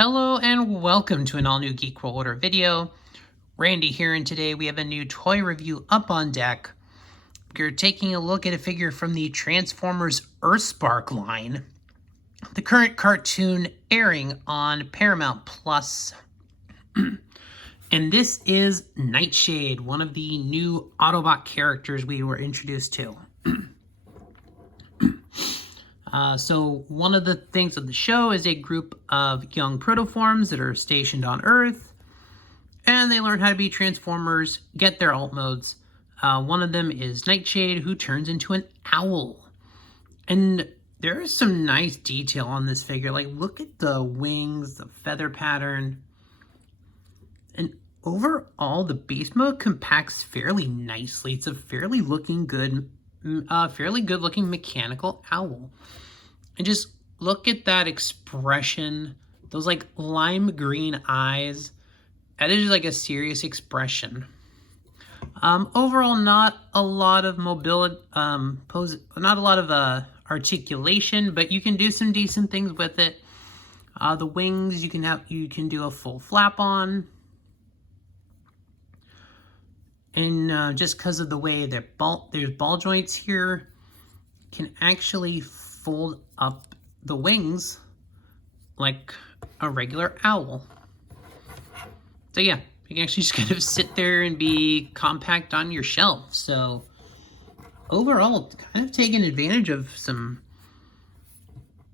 Hello and welcome to an all-new Geek World Order video. Randy here, and today we have a new toy review up on deck. We're taking a look at a figure from the Transformers Earthspark line, the current cartoon airing on Paramount Plus. And this is Nightshade, one of the new Autobot characters we were introduced to. So one of the things of the show is a group of young protoforms that are stationed on Earth, and they learn how to be Transformers, get their alt modes. One of them is Nightshade, who turns into an owl. And there is some nice detail on this figure. Like, look at the wings, the feather pattern. And overall, the beast mode compacts fairly nicely. It's a fairly good looking mechanical owl. And just look at that expression, those like lime green eyes. That is like a serious expression. Overall, not a lot of mobility, not a lot of articulation, but you can do some decent things with it. The wings you can do a full flap on. And just because of the way there's ball joints here, can actually fold up the wings like a regular owl. So yeah, you can actually just kind of sit there and be compact on your shelf. So overall, kind of taking advantage of some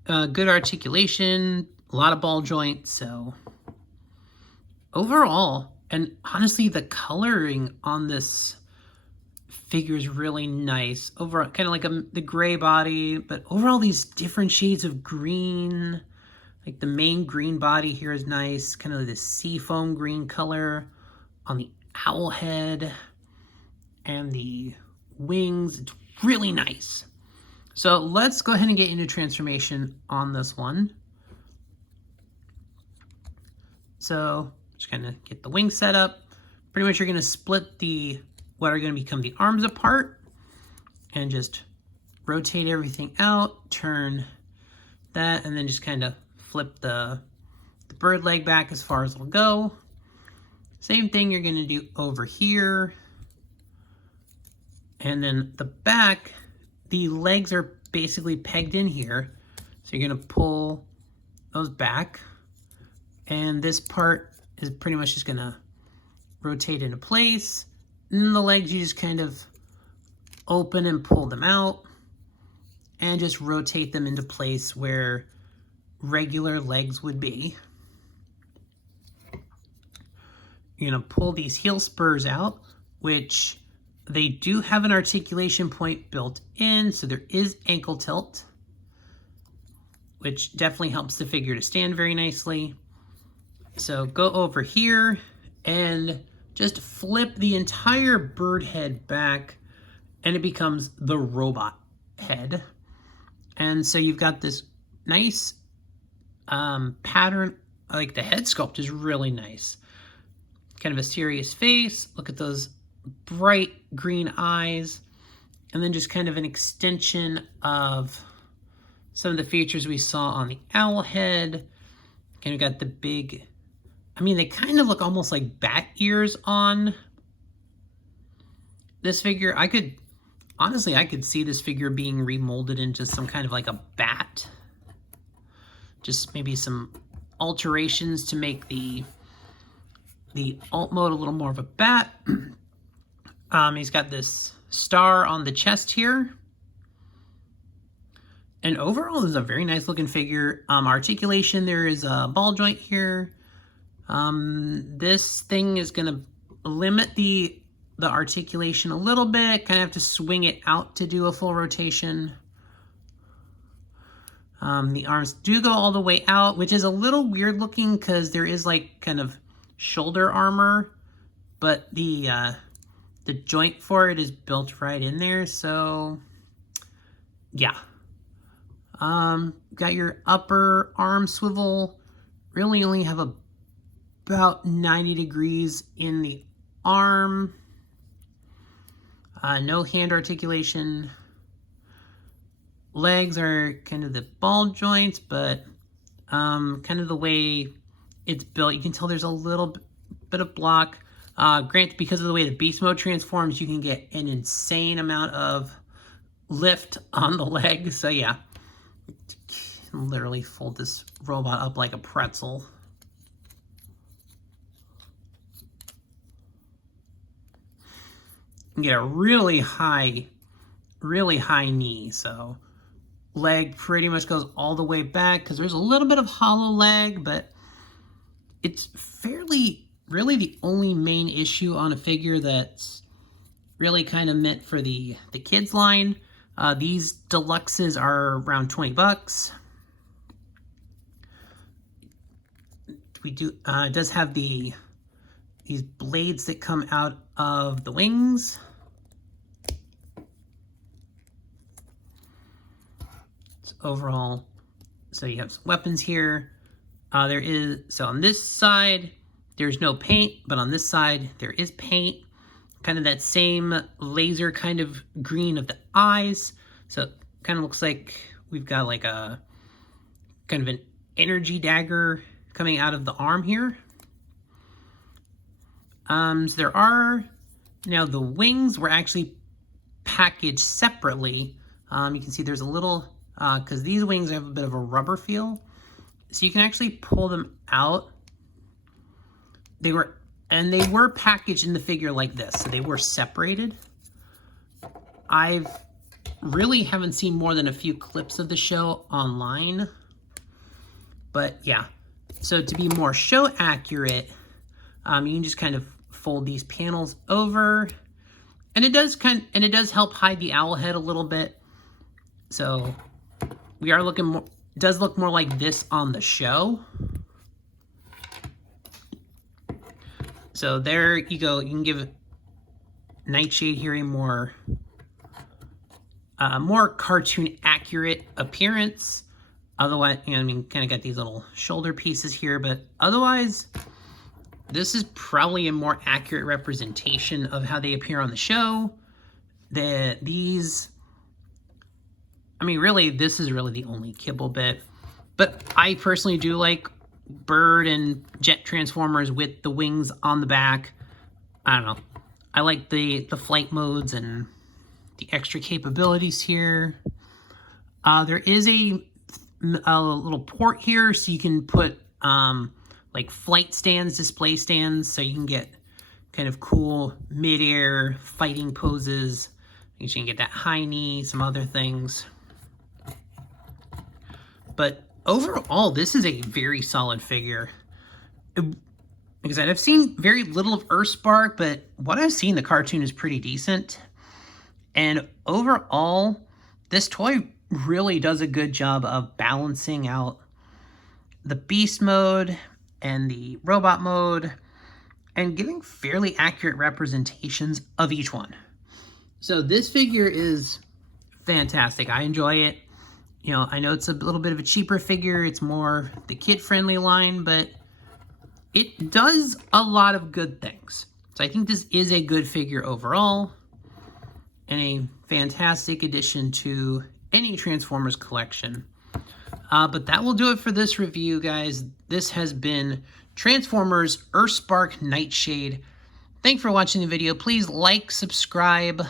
good articulation, a lot of ball joints. So overall, and honestly, the coloring on this figure is really nice. Overall, kind of like the gray body, but overall these different shades of green. Like the main green body here is nice, kind of like the seafoam green color on the owl head and the wings. It's really nice. So let's go ahead and get into transformation on this one. So just kind of get the wings set up. Pretty much you're going to split what are going to become the arms apart and just rotate everything out, turn that, and then just kind of flip the bird leg back as far as it'll go. Same thing you're going to do over here. And then the back, the legs are basically pegged in here. So you're going to pull those back. And this part is pretty much just going to rotate into place. And the legs, you just kind of open and pull them out and just rotate them into place where regular legs would be. You're going to pull these heel spurs out, which they do have an articulation point built in, so there is ankle tilt, which definitely helps the figure to stand very nicely. So go over here and just flip the entire bird head back, and it becomes the robot head. And so you've got this nice pattern. Like the head sculpt is really nice. Kind of a serious face. Look at those bright green eyes. And then just kind of an extension of some of the features we saw on the owl head. And we've got the big, they kind of look almost like bat ears on this figure. I could see this figure being remolded into some kind of like a bat. Just maybe some alterations to make the alt mode a little more of a bat. He's got this star on the chest here. And overall, this is a very nice looking figure. Articulation, there is a ball joint here. This thing is going to limit the articulation a little bit. Kind of have to swing it out to do a full rotation. The arms do go all the way out, which is a little weird looking because there is like kind of shoulder armor, but the joint for it is built right in there. So yeah. Got your upper arm swivel. Really only have about 90 degrees in the arm. No hand articulation. Legs are kind of the ball joints, but kind of the way it's built. You can tell there's a little bit of block. Granted, because of the way the beast mode transforms, you can get an insane amount of lift on the leg. So yeah, literally fold this robot up like a pretzel. You get a really high knee. So leg pretty much goes all the way back because there's a little bit of hollow leg, but it's really the only main issue on a figure that's really kind of meant for the kids line. These deluxes are around 20 bucks. It does have these blades that come out of the wings. So overall, so you have some weapons here. So on this side, there's no paint, but on this side, there is paint. Kind of that same laser kind of green of the eyes. So it kind of looks like we've got like a kind of an energy dagger coming out of the arm here. So there are, now the wings were actually packaged separately. You can see there's a little, because these wings have a bit of a rubber feel. So you can actually pull them out. They were packaged in the figure like this, so they were separated. I've really haven't seen more than a few clips of the show online, but yeah. So to be more show accurate, you can just kind of fold these panels over, and it does help hide the owl head a little bit. So we are looking more. It does look more like this on the show. So there you go. You can give Nightshade here a more cartoon accurate appearance. Otherwise, you know, I mean, kind of got these little shoulder pieces here, but otherwise, this is probably a more accurate representation of how they appear on the show. I mean, really, this is really the only kibble bit. But I personally do like bird and jet transformers with the wings on the back. I don't know. I like the flight modes and the extra capabilities here. There is a little port here, so you can put like flight stands, display stands, so you can get kind of cool mid-air fighting poses. You can get that high knee, some other things. But overall, this is a very solid figure. Like I said, I've seen very little of Earthspark, but what I've seen, the cartoon is pretty decent. And overall, this toy really does a good job of balancing out the beast mode and the robot mode and giving fairly accurate representations of each one. So this figure is fantastic. I enjoy it. You know, I know it's a little bit of a cheaper figure. It's more the kid-friendly line, but it does a lot of good things. So I think this is a good figure overall and a fantastic addition to any Transformers collection. But that will do it for this review, guys. This has been Transformers Earthspark Nightshade. Thanks for watching the video. Please like, subscribe,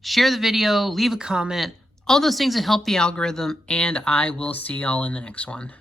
share the video, leave a comment. All those things that help the algorithm, and I will see y'all in the next one.